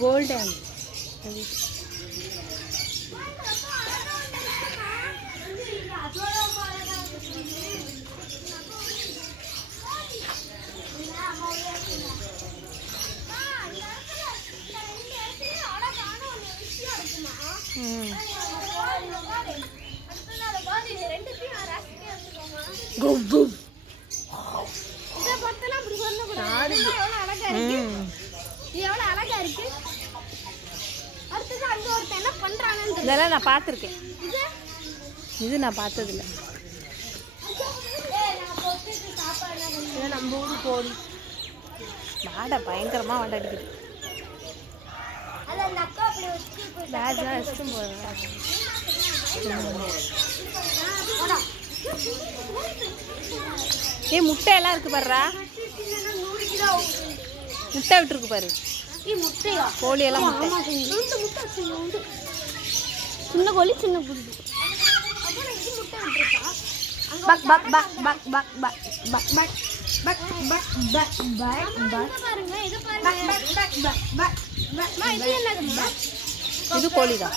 Golden இதெல்லாம் நான் பார்த்துருக்கேன். இது நான் பார்த்ததில்ல. நம்ம ஊர் கோழி வாடை பயங்கரமாக வாடை அடிக்குது. பேட்ஜெலாம் வச்சுட்டும் போகிறேன். முட்டையெல்லாம் இருக்கு பாருடா. முட்டை விட்டுருக்கு பாரு. கோழியெல்லாம் முட்டை. சின்ன கோழி சின்ன புது. Buck buck buck buck buck buck buck buck buck buck buck buck பாருங்க. இது பாருங்க. Buck buck buck buck buck. இது கோழி தான்.